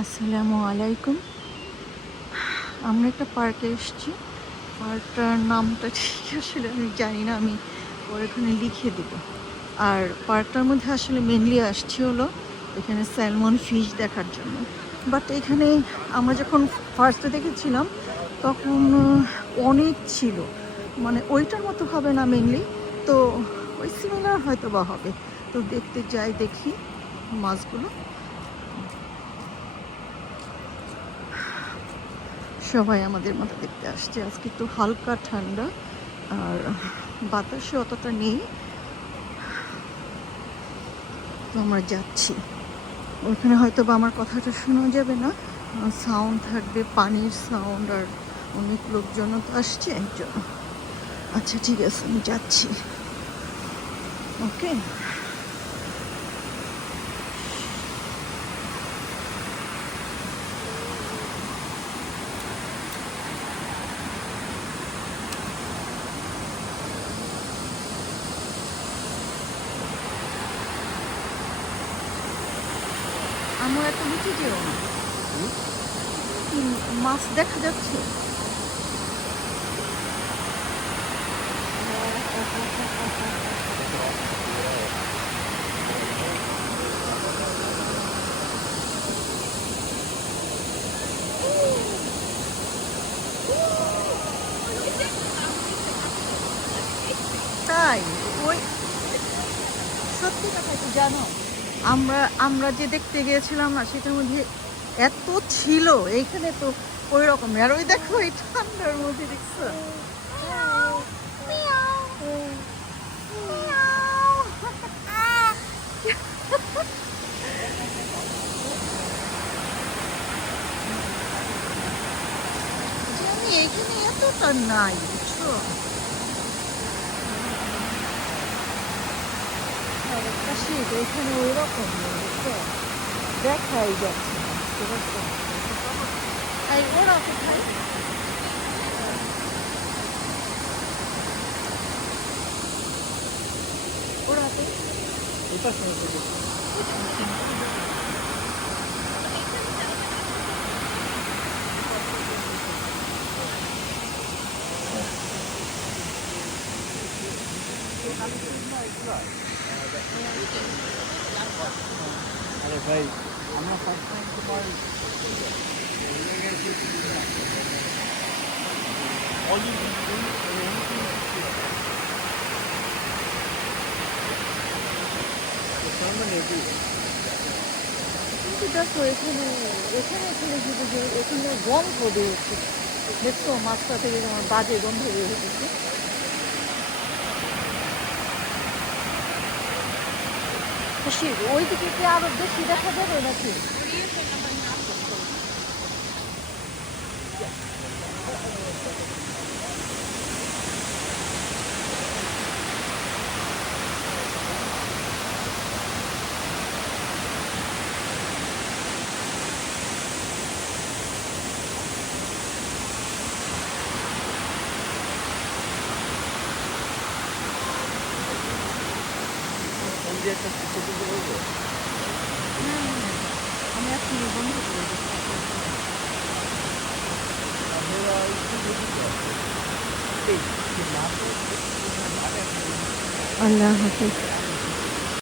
আসসালামু আলাইকুম। আমরা একটা পার্কে এসেছি। পার্কটার নামটা ঠিক আসলে আমি জানি না, আমি পরে ওখানে লিখে দিব। আর পার্কটার মধ্যে আসলে মেইনলি আসছি হলো এখানে স্যালমন ফিশ দেখার জন্য। বাট এখানে আমরা যখন ফার্স্টে দেখেছিলাম তখন অনেক ছিল, মানে ওইটার মতো হবে না মেইনলি, তো ওই সিমিলার হয়তো বা হবে। তো দেখতে যাই, দেখি মাছগুলো। সবাই আমাদের মতো দেখতে আসছে। আজকে একটু হালকা ঠান্ডা আর বাতাসও অতটা নেই। তো আমরা যাচ্ছি ওখানে, হয়তো বা আমার কথাটা শোনা যাবে না, সাউন্ড থাকবে, পানির সাউন্ড, আর অনেক লোকজনও তো আসছে একজন। আচ্ছা ঠিক আছে, আমি যাচ্ছি। ওকে, আমার এত নিচে যেও না। কি মাছ দেখা যাচ্ছে? তাই? ওই সত্যি কথা কি জানো, আমরা আমরা যে দেখতে গিয়েছিলাম না, সেটার মধ্যে এত ছিল, এইখানে তো ওই রকম। আর ওই দেখো এই ঠান্ডার মধ্যে দেখছো, যে আমি এইখানে এতটা নাই, বুঝছো? আর একটা শীত এখানে ওই রকম, বুঝছো, দেখাই যাচ্ছে না। বুঝতে পারছো? এই ওরা কোথায়? ওরা তো আরে ভাই, আমরা ফার্স্ট টাইম তোমার কিন্তু দেখো এখানে, এখানে এখানে যদি যে এখানে গন্ধ বের হচ্ছে, দেখছো মাছটা থেকে আমার বাজে গন্ধ বের হচ্ছে। ওই দিকে কি আরো বেশি দেখা যাবে নাকি? ফোন দিয়ে একটা ছবি তুলতে বলবো। হ্যাঁ, আমি এখন বন্ধ করে দিচ্ছি। এই, আল্লাহ হাফিজ।